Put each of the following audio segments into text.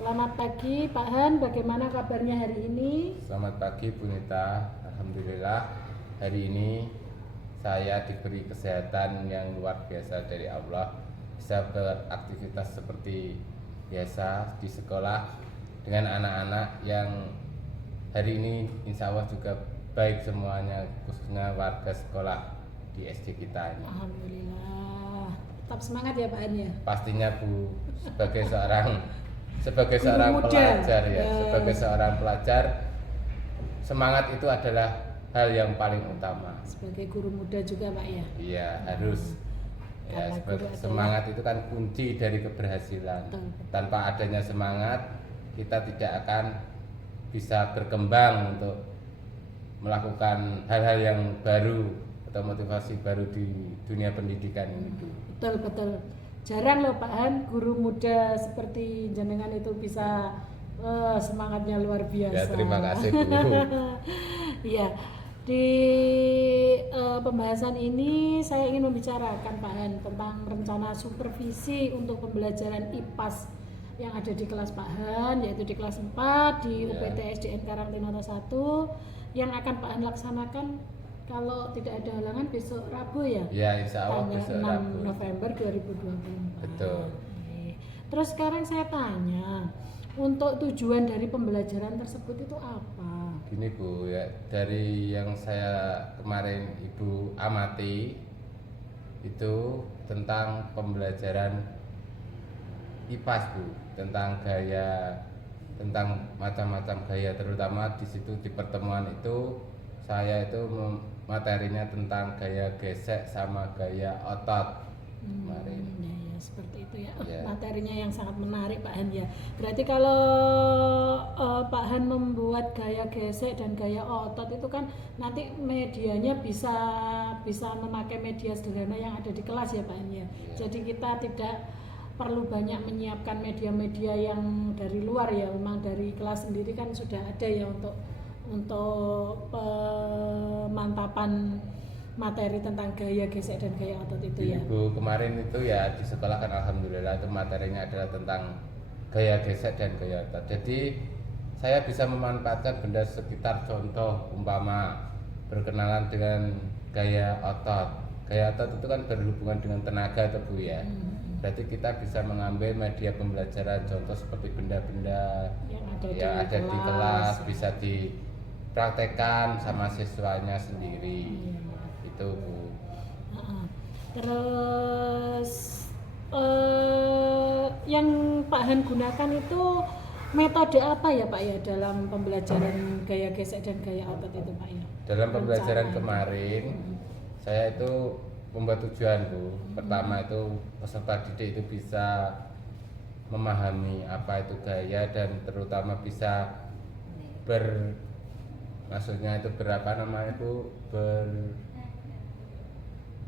Selamat pagi Pak Han, bagaimana kabarnya hari ini? Selamat pagi Bu Nita, Alhamdulillah hari ini saya diberi kesehatan yang luar biasa dari Allah, bisa beraktivitas seperti biasa di sekolah dengan anak-anak yang hari ini insya Allah juga baik semuanya, khususnya warga sekolah di SD kita ini. Alhamdulillah, tetap semangat ya Pak Han ya? Pastinya Bu, sebagai seorang pelajar ya, sebagai seorang pelajar, semangat itu adalah hal yang paling utama. Sebagai guru muda juga Pak ya? Iya, harus ya, semangat itu kan kunci dari keberhasilan. Betul. Tanpa adanya semangat, kita tidak akan bisa berkembang untuk melakukan hal-hal yang baru atau motivasi baru di dunia pendidikan ini. Betul. Jarang loh Pak Han, guru muda seperti jenengan itu bisa semangatnya luar biasa. Ya, terima kasih Bu. Iya, di pembahasan ini saya ingin membicarakan Pak Han tentang rencana supervisi untuk pembelajaran IPAS yang ada di kelas Pak Han, yaitu di kelas 4 di UPT SDN Karangtinoto 1 yang akan Pak Han laksanakan kalau tidak ada halangan besok Rabu ya? Ya, insya Allah tanggal besok 6 Rabu. November 2024. Betul. Oke. Terus sekarang saya tanya, untuk tujuan dari pembelajaran tersebut itu apa? Gini Bu, ya dari yang saya kemarin Ibu amati itu tentang pembelajaran IPAS Bu, tentang gaya, tentang macam-macam gaya, terutama di situ di pertemuan itu saya itu materinya tentang gaya gesek sama gaya otot kemarin. Ya, seperti itu ya. Ya. Materinya yang sangat menarik Pak Han ya. Berarti kalau Pak Han membuat gaya gesek dan gaya otot itu kan nanti medianya bisa memakai media sederhana yang ada di kelas ya Pak Han ya. Jadi kita tidak perlu banyak menyiapkan media-media yang dari luar ya. Memang dari kelas sendiri kan sudah ada ya untuk pemantapan materi tentang gaya gesek dan gaya otot itu ya. Bu, kemarin itu ya di sekolah kan alhamdulillah itu materinya adalah tentang gaya gesek dan gaya otot. Jadi saya bisa memanfaatkan benda sekitar, contoh umpama berkenalan dengan gaya otot. Gaya otot itu kan berhubungan dengan tenaga tuh Bu ya. Berarti kita bisa mengambil media pembelajaran, contoh seperti benda-benda yang ada di kelas bisa dipraktekkan sama siswanya sendiri. Itu Bu. Terus yang Pak Han gunakan itu metode apa ya Pak ya dalam pembelajaran gaya gesek dan gaya otot itu Pak ya? Dalam pembelajaran kemarin saya itu membuat tujuan Bu. Pertama itu peserta didik itu bisa memahami apa itu gaya dan terutama bisa maksudnya itu berapa namanya itu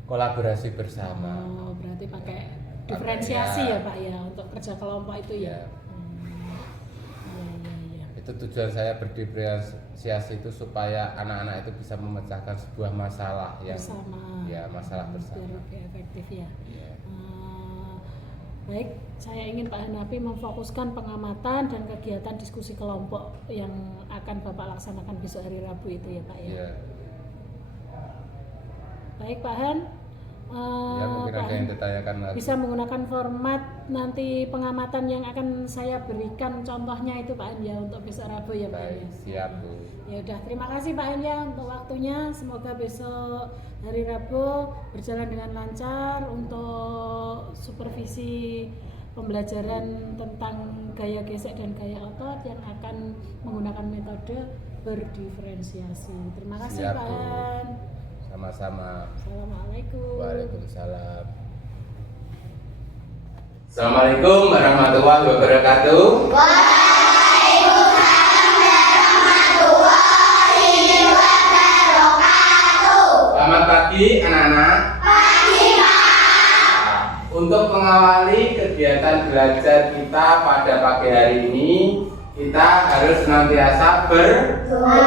berkolaborasi bersama. Oh, berarti pakai diferensiasi ya Pak ya untuk kerja kelompok itu ya. Iya. Itu tujuan saya berdiferensiasi itu supaya anak-anak itu bisa memecahkan sebuah masalah yang bersama. Ya, masalah bersama. Biar lebih efektif ya. Ya. Baik, saya ingin Pak Hanafi memfokuskan pengamatan dan kegiatan diskusi kelompok yang akan Bapak laksanakan besok hari Rabu itu ya Pak ya. Ya. Baik Pak Han, Ya, mungkin Pak ada yang ditanyakan lagi. bisa menggunakan format nanti pengamatan yang akan saya berikan contohnya itu Pak Han ya untuk besok Rabu ya Pak Han. Baik, siap Bu. Ya udah, terima kasih Pak Han ya untuk waktunya. Semoga besok hari Rabu berjalan dengan lancar untuk supervisi pembelajaran tentang gaya gesek dan gaya otot yang akan menggunakan metode berdiferensiasi. Terima kasih Siap, Pak Bu. Han. Sama-sama. Assalamualaikum. Waalaikumsalam. Assalamualaikum warahmatullahi wabarakatuh. Selamat pagi anak-anak. Pagi Pak. Untuk mengawali kegiatan belajar kita pada pagi hari ini, kita harus senantiasa berdoa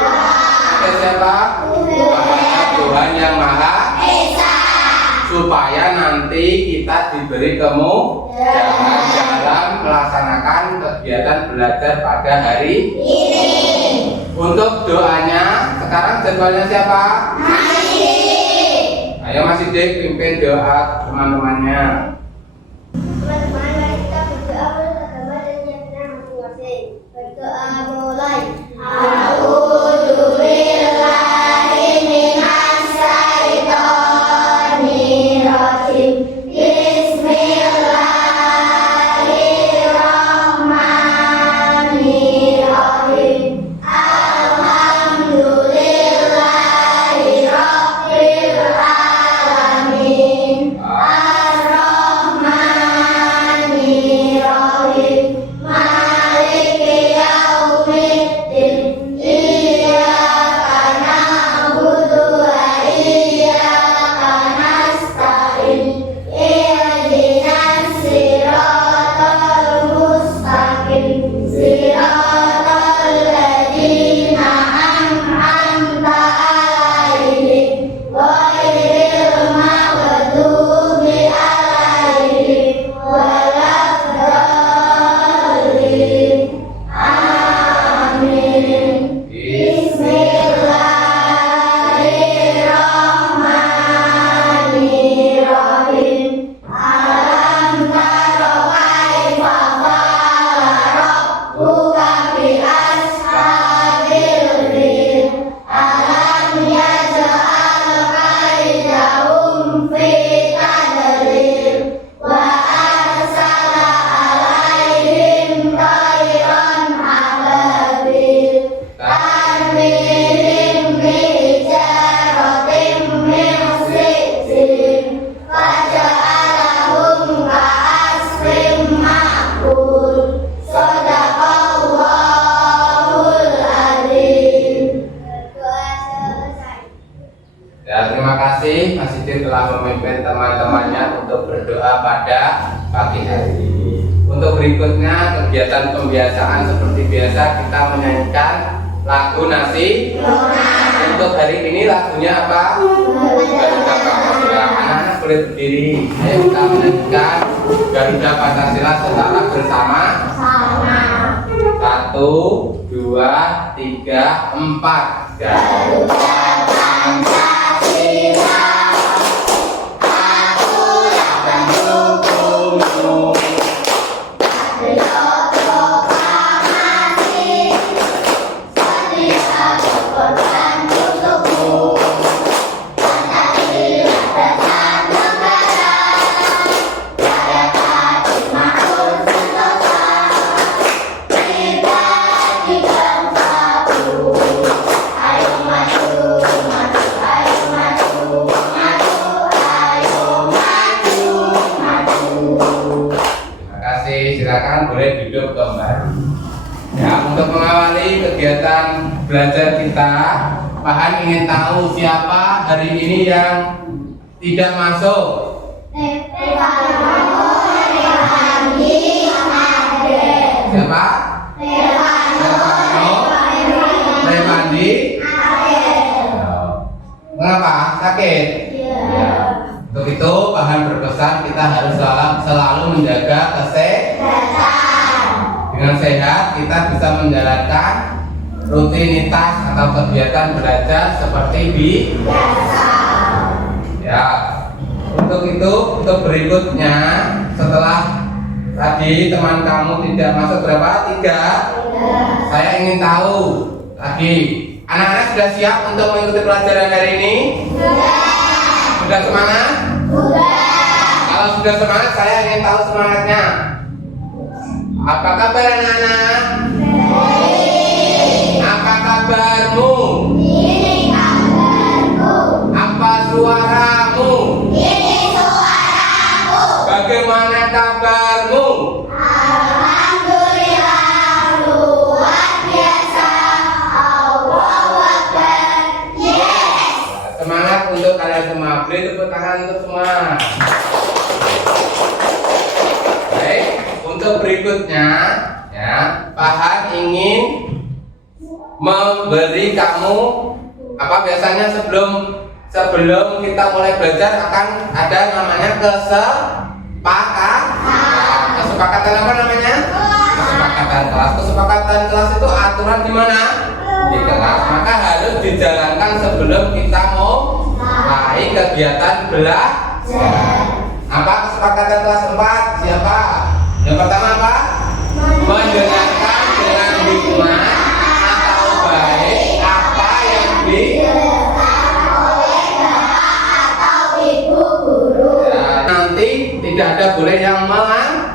kepada siapa? Kepada Tuhan Yang Maha Esa, supaya nanti kita diberi kemudahan. Jangan dalam melaksanakan kegiatan belajar pada hari ini. Untuk doanya, sekarang jadwalnya siapa? Ayo Mas Sidik pimpin doa teman-temannya. Teman-teman, mari kita berdoa menurut agama dan keyakinan masing-masing. Berdoa mulai. A'udzubillahi minas syaitonir rajim. Bismillahirrahmanirrahim. Alhamdulillahi rabbil alamin. Ar-Rahmanirrahim. Maliki yaumiddin. Iyyaka na'budu wa iyyaka nasta'in. Ihdinas siratal mustaqim. Siratal ladzina an'amta 'alaihim ghairil maghdubi 'alaihim waladdallin. Amin. Bismillahirrahmanirrahim. Alam tara kaifa fa'ala rabbuka bi ashabil fil. Alam yaj'al kaidahum fi tadlil. Wa arsala alaihim tayran ababil. Tarmihim bihijaratin min sijil. Faja'alahum ka'asfin ma'kul. Shadaqallahul adzim. Doa selesai. Ya, terima kasih Mas Sidik telah memimpin teman-temannya untuk berdoa pada pagi hari ini. Untuk berikutnya kegiatan pembiasaan seperti biasa kita menyanyikan lagu nasi. Untuk hari ini lagunya apa? Garuda Pancasila. Anak-anak boleh berdiri. Ayo kita menyanyikan Garuda Pancasila secara bersama. 1, 2, 3, 4. Garuda Pancasila, akulah pendukungmu. Patriot proklamasi, setia berkorban untukmu. Pancasila dasar negara, rakyat makmur sentosa. Kita jadikan satu. Ayo maju, maju, ayo maju, maju, ayo maju, maju. Terima kasih, silakan boleh duduk kembali. Ya, untuk mengawali kegiatan belajar kita, Pak Han ingin tahu siapa hari ini yang tidak masuk. Siapa? Revandi. Mengapa? Sakit? Ya. Untuk itu Pak Han berpesan kita harus selalu menjaga kesehatan. Dengan sehat kita bisa menjalankan rutinitas atau kegiatan belajar seperti biasa. Ya. Untuk itu, untuk berikutnya setelah tadi teman kamu tidak masuk berapa? 3. Saya ingin tahu lagi. Anak-anak sudah siap untuk mengikuti pelajaran hari ini? Sudah semangat? Kalau sudah semangat, saya ingin tahu semangatnya. Apa kabar anak-anak? Apa kabarmu? Ini kabarku. Apa suaramu? Ini suaraku. Bagaimana kabarmu? Alhamdulillah luar biasa. Allahu Akbar. Yes. Semangat untuk kalian semua. Beri tepuk tangan untuk semua. Baik, untuk berikutnya ya, Pak Han ingin memberi kamu apa biasanya sebelum kita mulai belajar akan ada namanya kesepakatan Kesepakatan apa namanya? Kesepakatan kelas. Kesepakatan kelas itu aturan di mana? Di kelas. Maka harus dijalankan sebelum kita mau mulai kegiatan belajar. Apa kesepakatan kelas 4? Siapa? Yang pertama apa? Mendengarkan dengan hikmat atau baik apa yang nanti tidak ada boleh yang melanggar.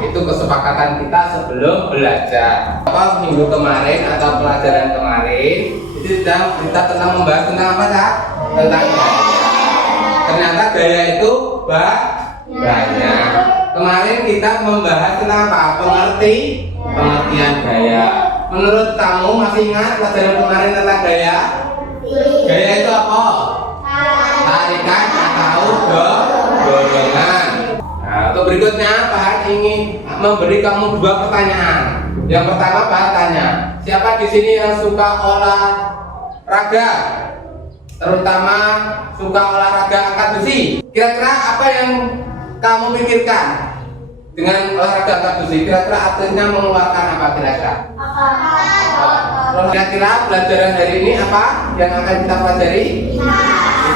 Itu kesepakatan kita sebelum belajar. Apa minggu kemarin atau pelajaran kemarin itu kita tentang membahas tentang apa Kak? Tentang gaya. Ternyata gaya itu banyak. Kemarin kita membahas tentang apa? Pengertian gaya. Menurut kamu masih ingat pelajaran kemarin tentang gaya? Gaya itu apa? Tarikan atau dorongan. Nah, untuk berikutnya Pak ingin memberi kamu 2 pertanyaan. Yang pertama Pak tanya, siapa di sini yang suka olahraga? Terutama suka olahraga angkat besi. Kira-kira apa yang kamu pikirkan dengan olahraga angkat besi? Kira-kira artinya mengeluarkan apa kira-kira? Kira-kira pelajaran hari ini apa yang akan kita pelajari?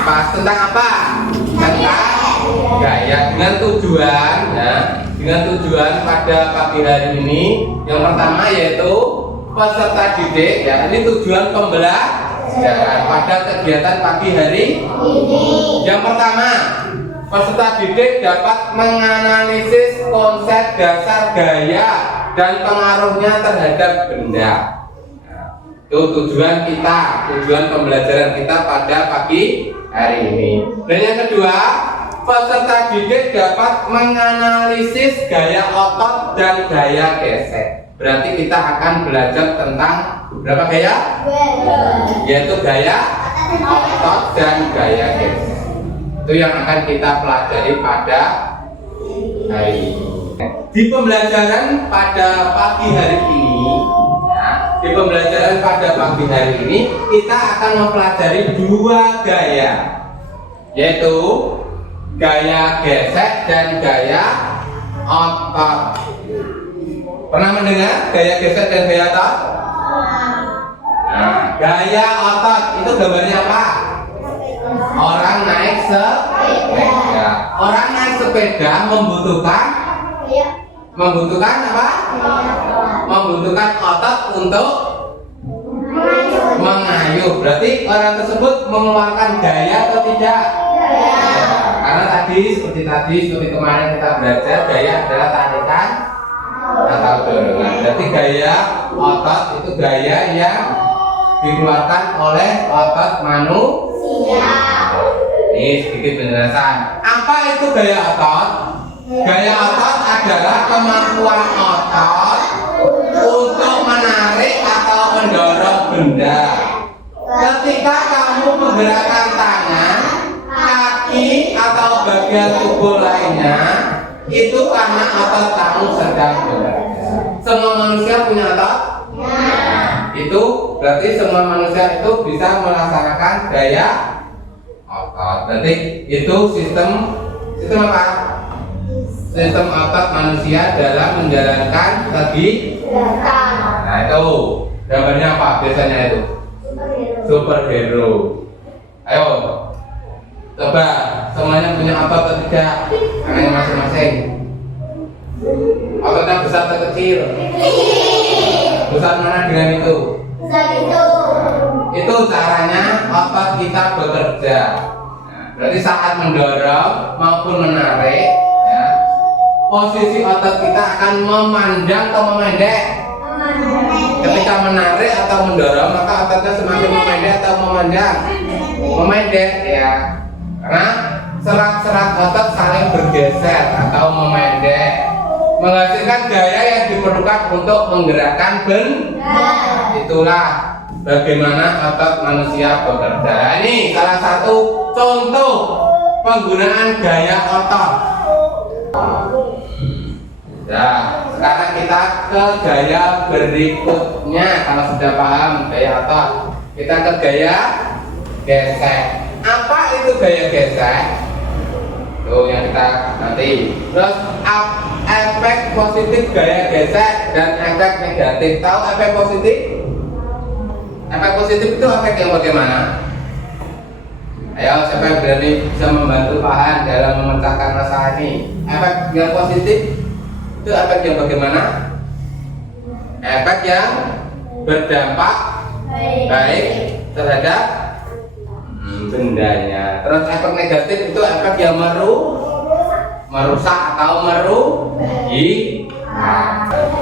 Pas tentang apa? Tentang gaya dengan tujuan ya, dengan tujuan pada pagi hari ini yang pertama yaitu peserta didik ya, ini tujuan pembelajaran pada kegiatan pagi hari ini. Yang pertama, peserta didik dapat menganalisis konsep dasar gaya dan pengaruhnya terhadap benda. Itu tujuan kita, tujuan pembelajaran kita pada pagi hari ini. Dan yang kedua, peserta didik dapat menganalisis gaya otot dan gaya gesek. Berarti kita akan belajar tentang berapa gaya? Yaitu gaya otot dan gaya gesek. Itu yang akan kita pelajari pada hari ini. Di pembelajaran pada pagi hari ini, di pembelajaran pada pagi hari ini kita akan mempelajari 2 gaya, yaitu gaya gesek dan gaya otot. Pernah mendengar gaya gesek dan gaya otot? Nah, gaya otot itu gambarnya apa? Orang naik sepeda. Orang naik sepeda membutuhkan apa? Membutuhkan otot untuk mengayuh. Berarti orang tersebut mengeluarkan gaya atau tidak? Karena seperti kemarin kita belajar, gaya adalah tarikan atau dorongan. Berarti gaya otot itu gaya yang dikeluarkan oleh otot manusia. Ini sedikit penjelasan. Apa itu gaya otot? Gaya otot adalah kemampuan otot untuk menarik atau mendorong benda. Ketika kamu menggerakkan tangan, kaki atau bagian tubuh lainnya, itu karena otot kamu sedang bekerja. Semua manusia punya otot? Itu berarti semua manusia itu bisa melaksanakan gaya otot. Berarti itu sistem apa? Sistem otot manusia dalam menjalankan kegiatan. Nah itu gambarnya apa biasanya itu? Superhero. Ayo, coba semuanya punya otot atau tidak? Tangannya masing-masing. Ototnya besar atau kecil? Besar mana dengan itu? Besar itu. Itu caranya otot kita bekerja. Nah, berarti saat mendorong maupun menarik, ya, posisi otot kita akan memanjang atau memendek. Ketika menarik atau mendorong, maka ototnya semakin memendek atau memanjang. Memendek ya, karena serat-serat otot saling bergeser atau memendek, menghasilkan gaya yang diperlukan untuk menggerakkan benda. Itulah bagaimana otot manusia bekerja. Ini salah satu contoh penggunaan gaya otot. Ya, sekarang kita ke gaya berikutnya. Kalau sudah paham gaya otot, kita ke gaya gesek. Apa itu gaya gesek? Tuh yang kita nanti. Terus efek efek positif gaya gesek dan efek negatif. Tahu efek positif? Efek positif itu efek yang bagaimana? Ayo, siapa yang berani bisa membantu Pak Han dalam memecahkan masalah ini? Efek yang positif itu efek yang bagaimana? Efek yang berdampak baik terhadap bendanya. Terus efek negatif itu efek yang merusak atau merugikan.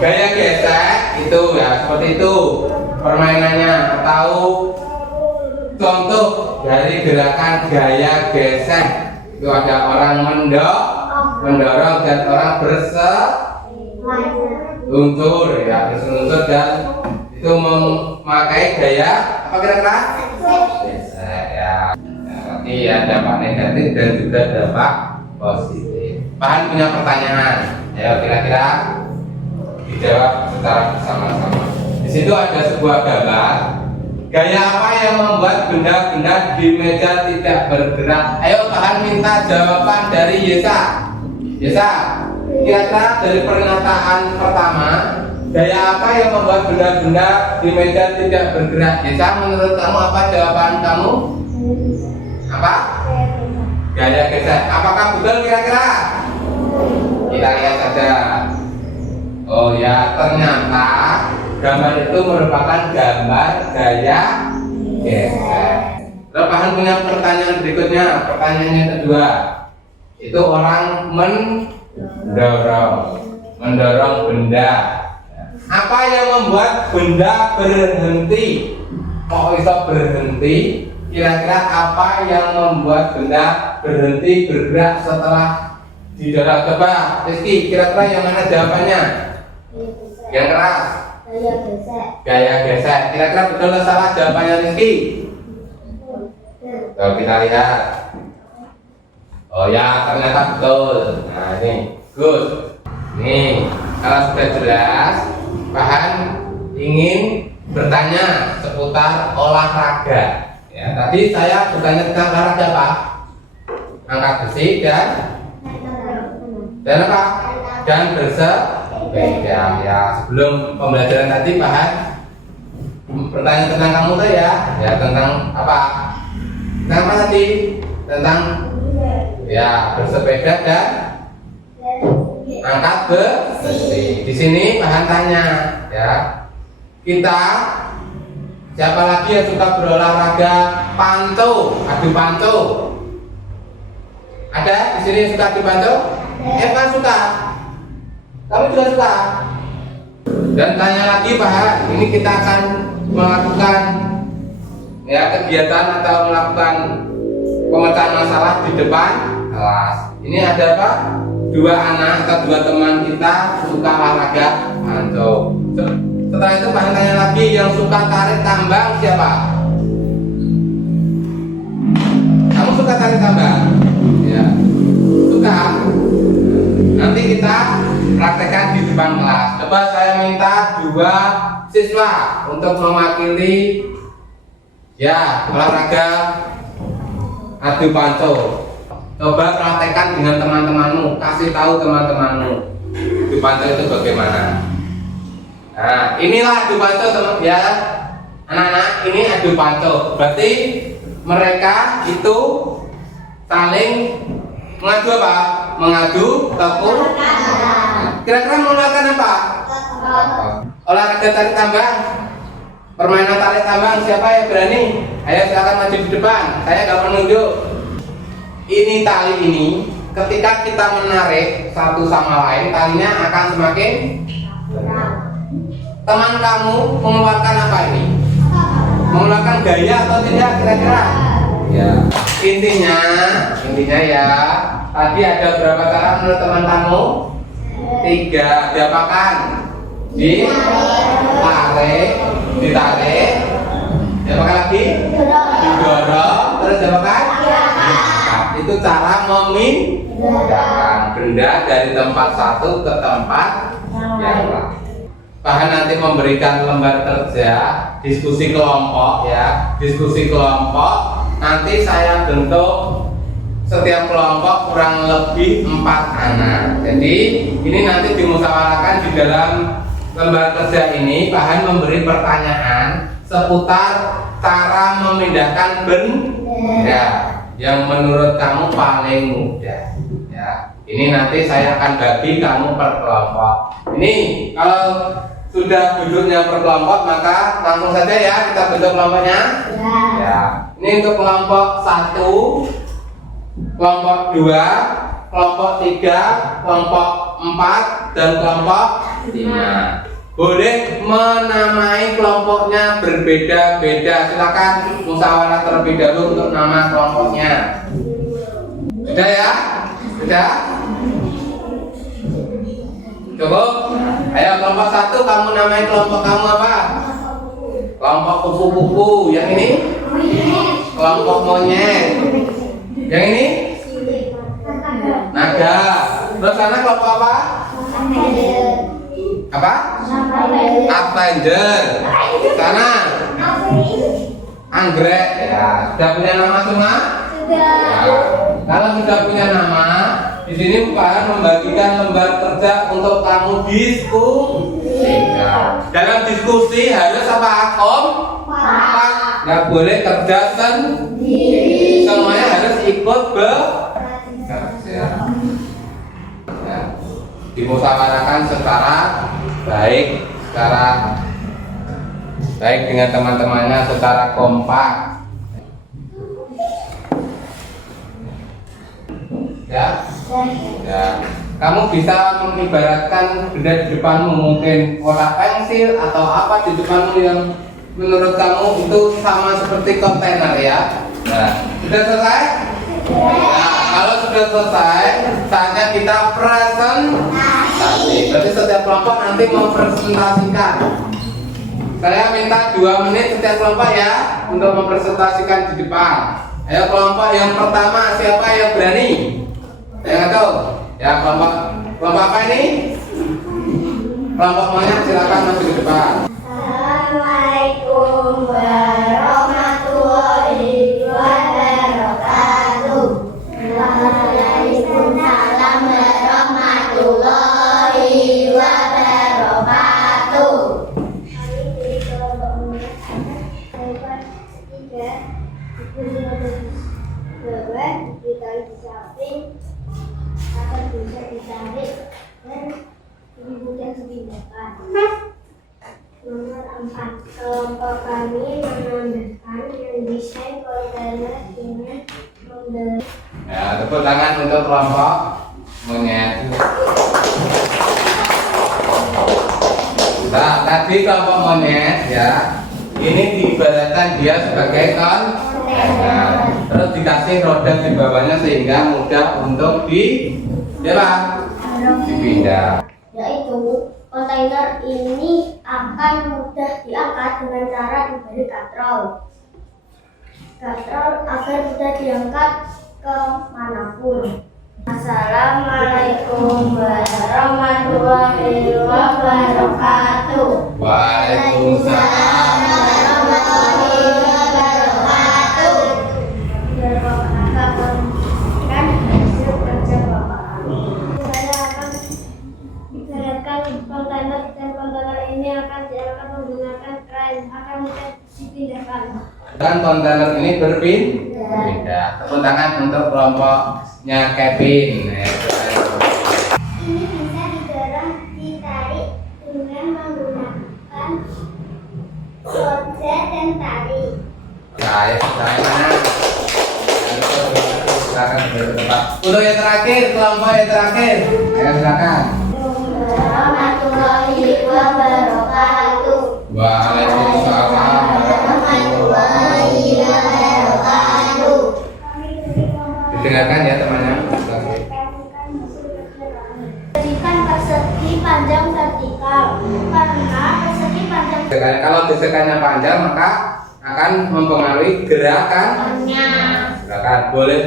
Gaya gesek itu ya seperti itu permainannya, atau contoh dari gerakan gaya gesek itu ada orang mendorong dan orang berseluncur ya, berseluncur dan itu memakai gaya apa kira-kira? Gesek ya. Tapi ya dampak negatif dan juga dampak positif. Pak Han punya pertanyaan, ayo kira-kira dijawab secara bersama-sama. Di situ ada sebuah gambar. Gaya apa yang membuat benda-benda di meja tidak bergerak? Ayo Pak Han minta jawaban dari Yesa. Yesa, kira-kira dari pernyataan pertama, gaya apa yang membuat benda-benda di meja tidak bergerak? Yesa, menurut kamu apa jawaban kamu? Apa? Gaya gesek. Apakah betul kira-kira? Kita lihat saja. Oh ya, ternyata gambar itu merupakan gambar gaya gesek. Lalu Pak Han punya pertanyaan berikutnya. Pertanyaannya kedua, itu orang mendorong benda. Apa yang membuat benda berhenti? Kok bisa berhenti? Kira-kira apa yang membuat benda berhenti bergerak setelah didorong? Coba Rizky, kira-kira yang mana jawabannya? Yang keras. Gaya gesek. Gaya gesek. Kira-kira betul atau salah jawabannya Rizky? Kalau kita lihat. Oh ya, ternyata betul. Nah ini, good. Nih, kalau sudah jelas, Pak Han ingin bertanya seputar olahraga. Ya, tadi saya bertanya tentang olahraga apa? Angkat besi dan apa? Dan bersepeda. Ya, sebelum pembelajaran tadi Pak Han bertanya tentang kamu tuh ya. Ya, tentang apa? Tentang apa tadi? Tentang ya bersepeda dan angkat besi. Di sini Pak Han tanya, ya. Kita siapa lagi yang suka berolahraga panto, adu panto? Ada di sini yang suka adu panto? Kan suka. Kamu juga suka. Dan tanya lagi Pak Han, ini kita akan melakukan ya kegiatan atau melakukan pemecahan masalah di depan kelas. Ini ada apa? Dua anak atau dua teman kita suka olahraga panto. Setelah itu Pak Han tanya lagi, yang suka tarik tambang siapa? Kamu suka tarik tambang? Ya, suka. Nanti kita praktekkan di depan kelas. Coba saya minta dua siswa untuk mewakili ya olahraga adu panto. Coba praktekkan dengan teman-temanmu, kasih tahu teman-temanmu adu panto itu bagaimana. Nah, inilah adu panto teman ya, anak-anak, ini adu panto. Berarti mereka itu saling mengadu apa? Mengadu tekuk. Kira-kira menggunakan apa? Olahraga tarik tambang. Permainan tarik tambang, siapa yang berani? Ayo silakan maju di depan. Saya akan menunjuk. Ini tali ini, ketika kita menarik satu sama lain, talinya akan semakin teman kamu mengeluarkan apa ini? Mengeluarkan gaya atau tidak kira-kira? Ya. Intinya ya, tadi ada berapa cara menurut teman kamu? 3. Diapakan? Ditarik. Diapakan lagi? Didorong. Terus diapakan? Itu cara memindahkan benda dari tempat satu ke tempat yang lain. Pak Han nanti memberikan lembar kerja diskusi kelompok ya, diskusi kelompok. Nanti saya bentuk setiap kelompok kurang lebih 4 anak. Jadi ini nanti dimusyawarahkan di dalam lembar kerja ini. Pak Han memberi pertanyaan seputar cara memindahkan benda yang menurut kamu paling mudah. Ya, ini nanti saya akan bagi kamu per kelompok. Ini kalau sudah duduknya per kelompok maka langsung saja ya kita bentuk kelompoknya. Ya, ini untuk kelompok 1, kelompok 2, kelompok 3, kelompok 4, dan kelompok 5. Boleh menamai kelompoknya berbeda-beda. Silakan musyawarah terlebih dahulu untuk nama kelompoknya. Sudah ya? Sudah? Cukup? Ayo kelompok 1 kamu namai kelompok kamu apa? Kelompok kupu-kupu. Yang ini? Kelompok monyet. Yang ini? Naga. Terus sana kelompok apa? Apa? Avenger. Sana? Anggrek. Ya, sudah punya nama semua? Sudah. Ya. Kalau sudah punya nama, di sini Pak Han membagikan lembar kerja untuk kamu diskusi. Ya. Dalam diskusi harus apa? Kompak. Nggak boleh kerja sendiri. Semuanya harus ikut bekerja. Ya. Dimusyawarahkan secara baik dengan teman-temannya, secara kompak. Ya. Kamu bisa mengibaratkan benda di depanmu, mungkin kotak pensil atau apa di depanmu yang menurut kamu itu sama seperti kontainer ya. Nah, sudah selesai? Nah, kalau sudah selesai, saatnya kita presentasi. Berarti setiap kelompok nanti mempresentasikan. Saya minta 2 menit setiap kelompok ya untuk mempresentasikan di depan. Ayo kelompok yang pertama, siapa yang berani? Saya nggak tahu. Ya kelompok apa ini? Kelompok monyet, silakan masuk ke depan. Assalamualaikum warahmatullahi wabarakatuh. Waalaikumsalam warahmatullahi wabarakatuh. Kami dari kelompok monyet ada tiga bahwa ditarik di samping akan bisa ditarik dan lebih mudah dipindahkan. Nomor 4, kelompok kami menambahkan mendesain kontainer dengan membeli. Ya, tepuk tangan untuk kelompok monyet. Nah, tadi kelompok monyet ya, ini diibaratkan dia sebagai kontainer. Terus dikasih roda di bawahnya sehingga mudah untuk dipindah. Yaitu kontainer ini akan mudah diangkat dengan cara diberi katrol. Katrol agar mudah diangkat ke manapun. Assalamualaikum warahmatullahi wabarakatuh. Waalaikumsalam warahmatullahi wabarakatuh. Biar Bapak akan kan hasil kerja Bapak. Saya akan ibaratkan kontainer dan kontainer ini akan diangkat menggunakan kran, akan mudah dipindahkan. Dan kontainer ini berpindah. Tepuk tangan untuk kelompoknya Kevin. Ini bisa didorong, ditarik dengan menggunakan roda dan tali. Saya mana? Silakan berdiri tempat. Untuk yang terakhir, kelompok yang terakhir. Ayo silakan. Warahmatullahi wabarakatuh. Waalaikumsalam Warahmatullahi wabarakatuh. Didengarkan ya temannya. Jadikan persegi panjang vertikal karena persegi panjang Kalau gesekannya panjang maka akan mempengaruhi gerakannya. Silakan, boleh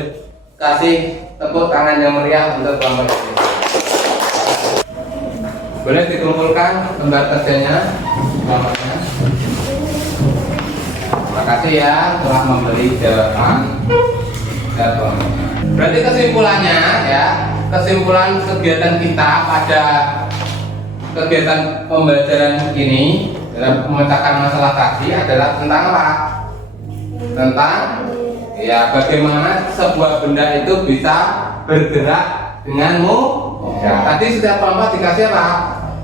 kasih tepuk tangan yang meriah untuk kelompok ini. Boleh dikumpulkan lembar kerjanya kelompoknya. Terima kasih ya telah memberi jawaban dan kelompoknya. Berarti kesimpulannya ya, kesimpulan kegiatan kita pada kegiatan pembelajaran ini dalam memecahkan masalah tadi adalah tentang apa? Tentang ya bagaimana sebuah benda itu bisa bergerak dengan mudah. Tadi setiap kelompok dikasih apa?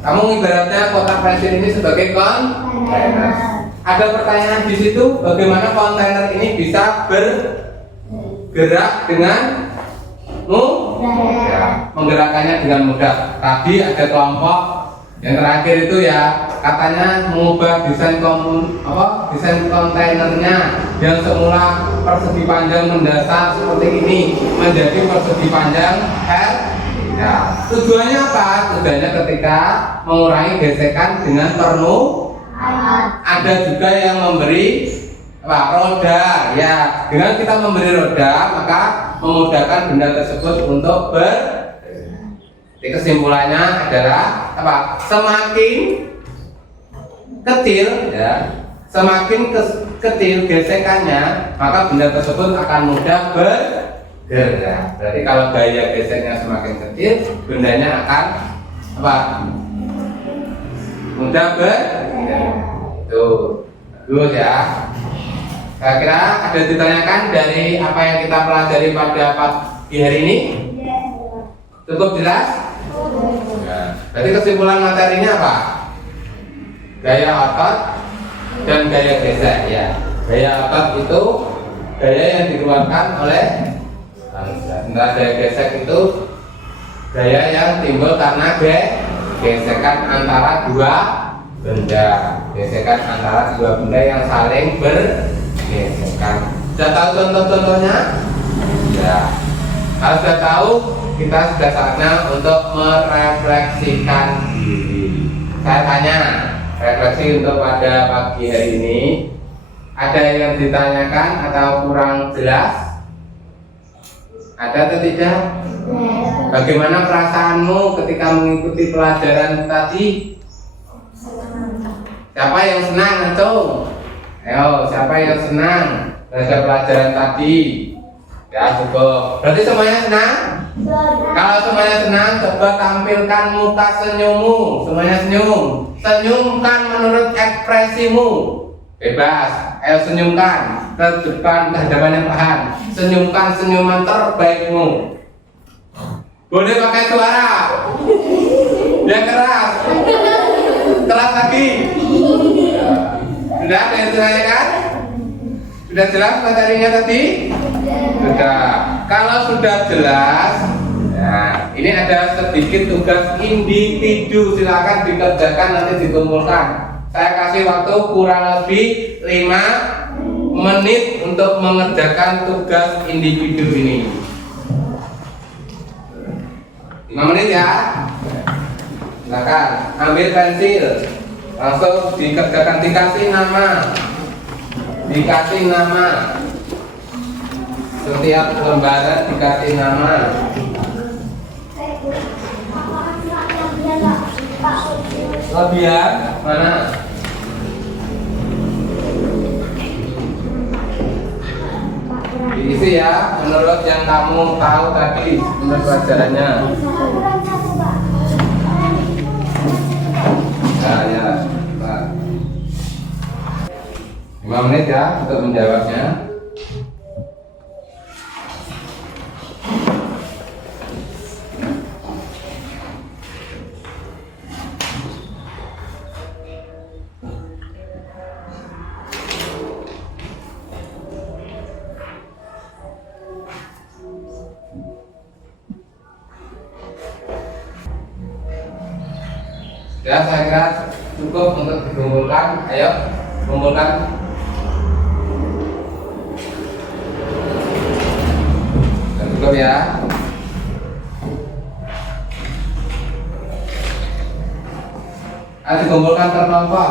Kamu ibaratnya kotak pensil ini sebagai kontainer. Ada pertanyaan di situ, bagaimana kontainer ini bisa bergerak dengan mudah? Menggerakkannya dengan mudah. Tadi ada kelompok yang terakhir itu ya, katanya mengubah desain desain kontainernya yang semula persegi panjang mendasar seperti ini menjadi persegi panjang L. Ya, tujuannya apa? Tujuannya ketika mengurangi gesekan dengan Ada juga yang memberi roda. Ya, dengan kita memberi roda maka memudahkan benda tersebut untuk Jadi kesimpulannya adalah apa? Semakin kecil ya, semakin kecil gesekannya, maka benda tersebut akan mudah bergerak. Berarti kalau gaya geseknya semakin kecil, bendanya akan apa? Mudah bergerak. Tuh, dulu ya. Saya kira ada ditanyakan dari apa yang kita pelajari pada pagi hari ini. Cukup jelas? Nah, berarti kesimpulan materinya apa? Gaya otot dan gaya gesek ya. Gaya otot itu gaya yang dikeluarkan oleh manusia. Sementara gaya gesek itu gaya yang timbul karena gesekan antara dua benda. Gesekan antara dua benda yang saling bergesekan. Sudah tahu contoh-contohnya? Ya. Kalau sudah tahu, kita sudah saatnya untuk merefleksikan diri. Saya tanya, refleksi untuk pada pagi hari ini, ada yang ditanyakan atau kurang jelas? Ada atau tidak? Bagaimana perasaanmu ketika mengikuti pelajaran tadi? Siapa yang senang itu? Ayo, siapa yang senang belajar pelajaran tadi? Ya, cukup. Berarti semuanya senang? Kalau semuanya senang, coba tampilkan muka senyummu. Semuanya senyum. Senyumkan menurut ekspresimu. Bebas. Ayo senyumkan ke depan, ke hadapan yang tahan. Senyumkan senyuman terbaikmu. Boleh pakai suara yang keras. Keras lagi. Sudah ada yang ditanyakan? Sudah jelas materinya tadi? Sudah. Kalau sudah jelas, nah, ini ada sedikit tugas individu. Silakan dikerjakan, nanti dikumpulkan. Saya kasih waktu kurang lebih 5 menit untuk mengerjakan tugas individu ini. 5 menit ya. Silakan ambil pensil, langsung dikerjakan. Dikasih nama. Setiap lembaran dikasih nama. Lebihan mana? Diisi ya, menurut yang kamu tahu tadi, menurut pelajarannya. Nah, ya, 5 menit ya untuk menjawabnya. Ya, saya kira cukup untuk dikumpulkan. Ayo, kumpulkan. Cukup ya. Ayo dikumpulkan per kelompok.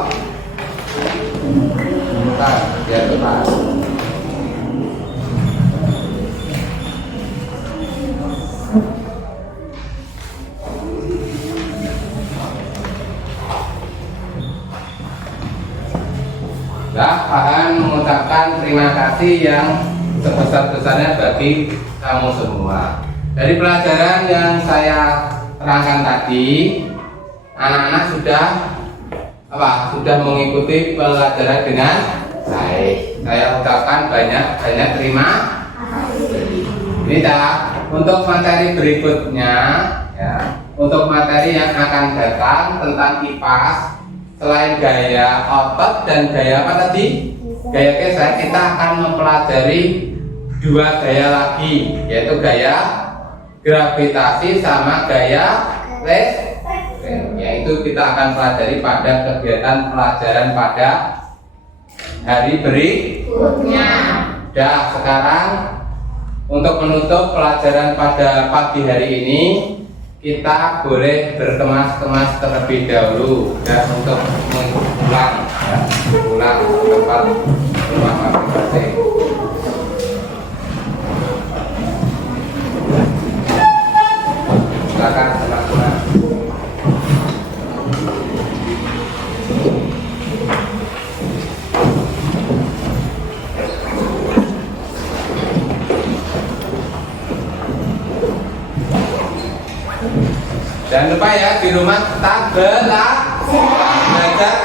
Kumpulkan, biar cepat. Pak Han mengucapkan terima kasih yang sebesar-besarnya bagi kamu semua. Dari pelajaran yang saya terangkan tadi, anak-anak sudah mengikuti pelajaran dengan baik. Saya ucapkan banyak terima kasih. Ini untuk materi berikutnya, ya, untuk materi yang akan datang tentang kipas, selain gaya otot dan gaya apa tadi? Gaya gesek, kita akan mempelajari dua gaya lagi, yaitu gaya gravitasi sama gaya rem. Yaitu kita akan pelajari pada kegiatan pelajaran pada hari berikutnya. Sekarang untuk menutup pelajaran pada pagi hari ini, kita boleh berkemas-kemas terlebih dahulu dan untuk pulang tempat rumah masing-masing. Silakan teman-teman. Jangan lupa ya, di rumah tetap belajar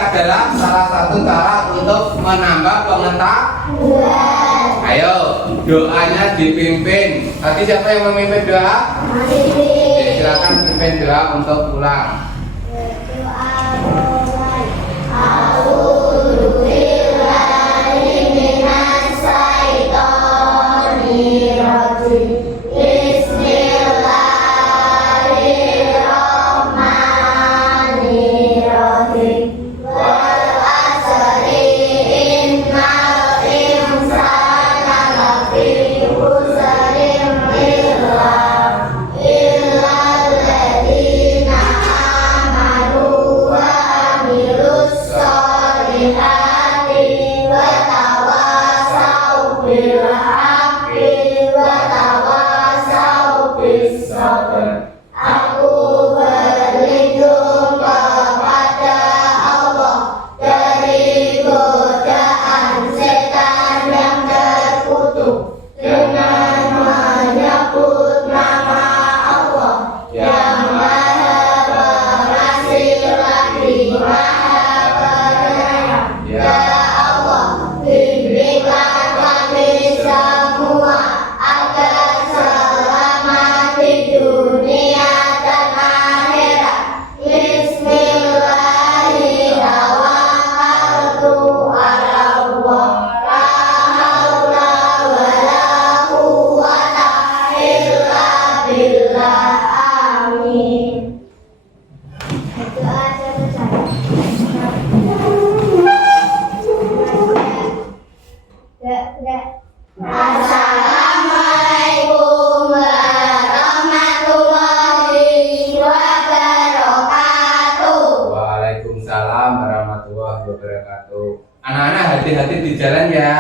adalah salah satu cara untuk menambah pengetahuan. Ayo, doanya dipimpin. Tadi siapa yang memimpin doa? Oke, silakan pimpin doa untuk pulang. Assalamualaikum warahmatullahi wabarakatuh. Waalaikumsalam warahmatullahi wabarakatuh. Anak-anak hati-hati di jalan ya.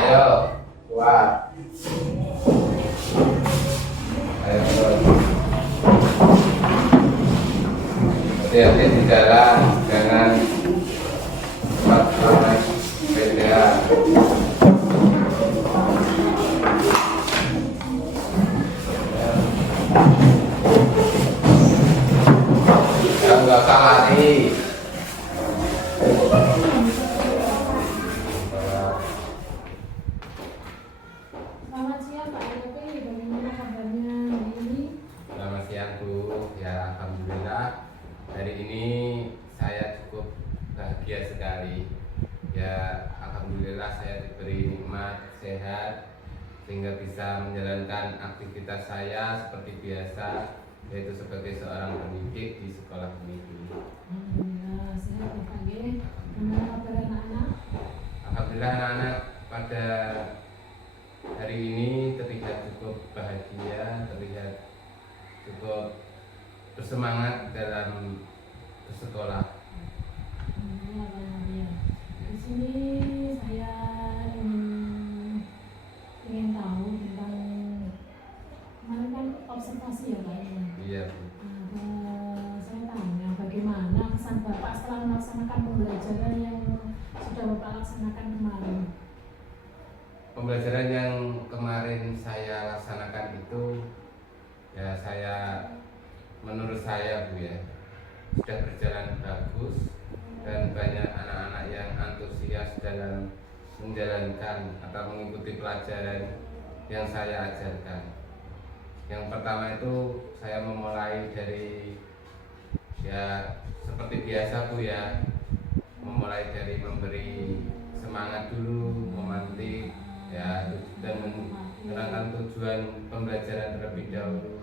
Ayo, kuat. Ayo terus. Hati-hati di jalan, jangan cepat naik sepeda. Nggak usah lari. Selamat siang Pak RP, bagaimana kabarnya hari ini? Selamat siang Bu. Ya alhamdulillah hari ini saya cukup bahagia sekali. Ya alhamdulillah saya diberi nikmat sehat sehingga bisa menjalankan aktivitas saya seperti biasa, yaitu sebagai seorang pendidik di sekolah ini. Alhamdulillah sehat ya Pak G. Gimana kabar anak-anak? Alhamdulillah anak-anak pada hari ini terlihat cukup bahagia, terlihat cukup bersemangat dalam bersekolah. Alhamdulillah. Di sini saya ingin tahu tentang kemarin kan observasi ya Pak ya. Iya Bu. Saya tanya bagaimana kesan Bapak setelah melaksanakan pembelajaran yang sudah Bapak laksanakan kemarin? Pembelajaran yang kemarin saya menurut saya Bu ya sudah berjalan bagus dan banyak anak-anak yang antusias dalam menjalankan atau mengikuti pelajaran yang saya ajarkan. Yang pertama itu saya memulai dari ya seperti biasa Bu ya, memulai dari memberi semangat dulu, memantik ya, dan menerangkan tujuan pembelajaran terlebih dahulu.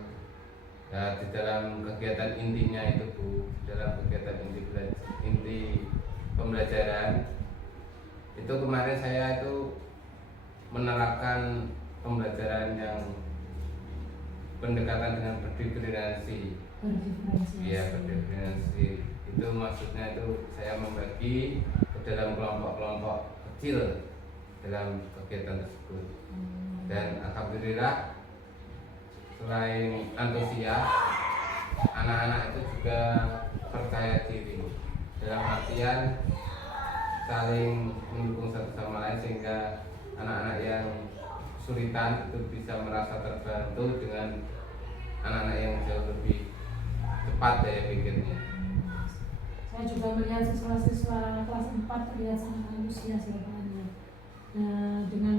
Ya, di dalam kegiatan intinya itu Bu, dalam kegiatan inti pembelajaran itu kemarin saya itu menerapkan pembelajaran yang pendekatan dengan berdiferensiasi. Iya, berdiferensiasi. Itu maksudnya itu saya membagi ke dalam kelompok-kelompok kecil dalam kegiatan tersebut. Dan alhamdulillah selain antusias, anak-anak itu juga percaya diri dalam artian saling mendukung satu sama lain sehingga anak-anak yang kesulitan itu bisa merasa terbantu dengan anak-anak yang jauh lebih cepat daya pikirnya. Saya juga melihat siswa-siswa kelas 4 terlihat sangat antusias ya Pak Andi. Nah, dengan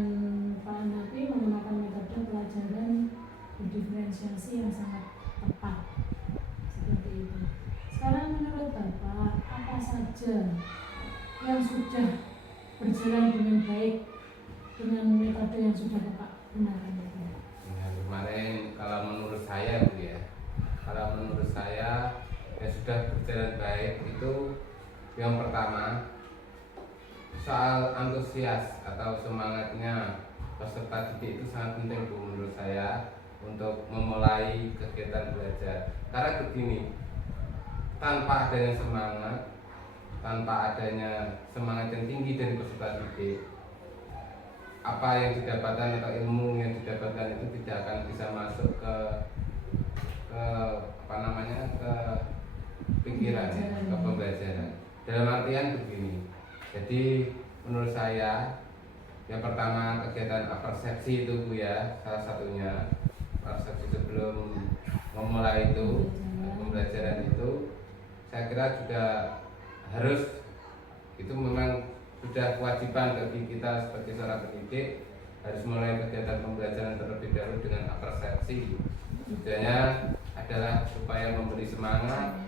Pak Nabi menggunakan metode pelajaran berdiferensiasi yang sangat tepat seperti itu. Sekarang menurut Bapak apa saja yang sudah berjalan dengan baik dengan metode yang sudah Bapak gunakan itu? Nah, kemarin kalau menurut saya Bu ya, kalau menurut saya yang sudah berjalan baik itu yang pertama soal antusias atau semangatnya peserta didik itu sangat penting Bu menurut saya untuk memulai kegiatan belajar. Karena begini, tanpa adanya semangat yang tinggi dari peserta didik, apa yang didapatkan atau ilmu yang didapatkan itu tidak akan bisa masuk ke pikiran, ke pembelajaran. Dalam artian begini, jadi menurut saya yang pertama kegiatan persepsi itu Bu ya, salah satunya persepsi sebelum memulai itu pembelajaran itu saya kira juga harus, itu memang sudah kewajiban bagi kita sebagai seorang pendidik harus mulai kegiatan pembelajaran terlebih dahulu dengan persepsi. Tujuannya adalah supaya memberi semangat,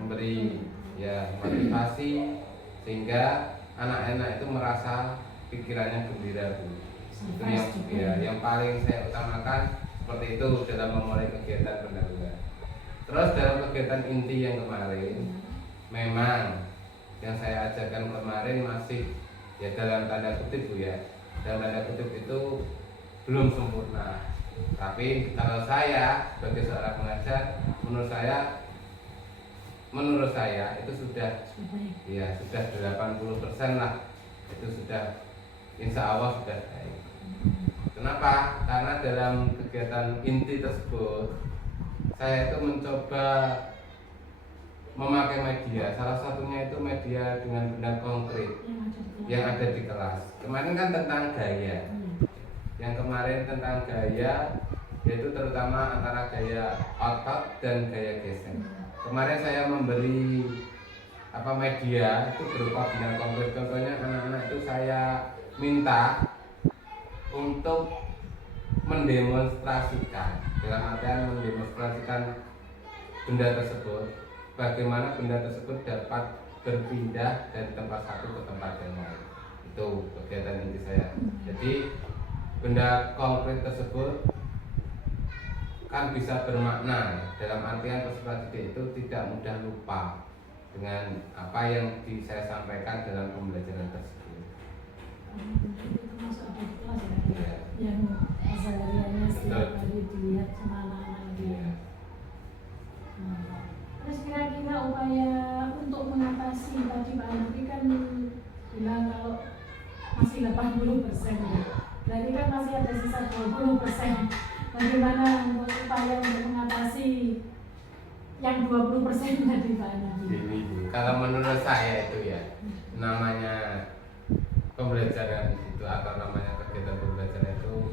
memberi ya motivasi sehingga anak-anak itu merasa pikirannya gembira Bu. Itu yang paling saya utamakan seperti itu dalam memulai kegiatan pendahuluan. Terus dalam kegiatan inti yang kemarin, memang yang saya ajarkan kemarin masih ya dalam tanda kutip Bu ya, dalam tanda kutip itu belum sempurna. Tapi kalau saya sebagai seorang pengajar, menurut saya itu sudah 80% lah, itu sudah insya Allah sudah baik. Kenapa? Karena dalam kegiatan inti tersebut saya itu mencoba memakai media, salah satunya itu media dengan benda konkret yang ada di kelas. Kemarin kan tentang gaya, yang kemarin tentang gaya, yaitu terutama antara gaya otot dan gaya gesek. Kemarin saya memberi media itu berupa benda konkret. Contohnya anak-anak itu saya minta untuk mendemonstrasikan, dalam artian mendemonstrasikan benda tersebut, bagaimana benda tersebut dapat berpindah dari tempat satu ke tempat yang lain. Itu kegiatan inti saya. Jadi benda konkret tersebut kan bisa bermakna, dalam artian peserta didik itu tidak mudah lupa dengan apa yang saya sampaikan dalam pembelajaran tersebut. Itu masuk di kelas ya, yang kesehariannya setiap hari dilihat sama anak-anak itu. Terus kira-kira upaya untuk mengatasi tadi Pak Hanafi kan bilang kalau masih 80% ya. Berarti kan masih ada sisa 20%. Bagaimana untuk upaya untuk mengatasi yang 20% tadi Pak Hanafi? Kalau menurut saya itu ya, namanya pembelajaran itu atau namanya kegiatan pembelajaran itu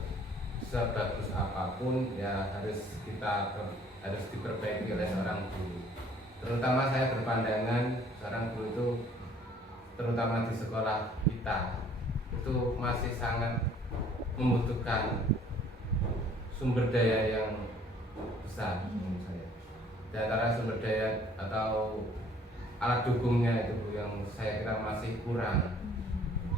sebagus apapun ya harus kita harus diperbaiki oleh seorang guru. Terutama saya berpandangan seorang guru itu, terutama di sekolah kita, itu masih sangat membutuhkan sumber daya yang besar menurut saya. Di antara sumber daya atau alat dukungnya itu Bu, yang saya kira masih kurang.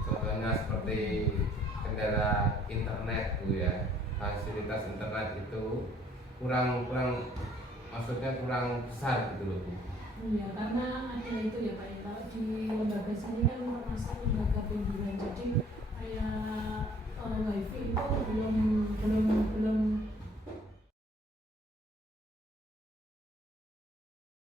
Contohnya seperti kendala internet Bu ya, fasilitas internet itu kurang maksudnya kurang besar gitu loh Bu. Iya, karena ada itu ya Pak ya, kalau di lembaga sini kan termasuk lembaga pembinaan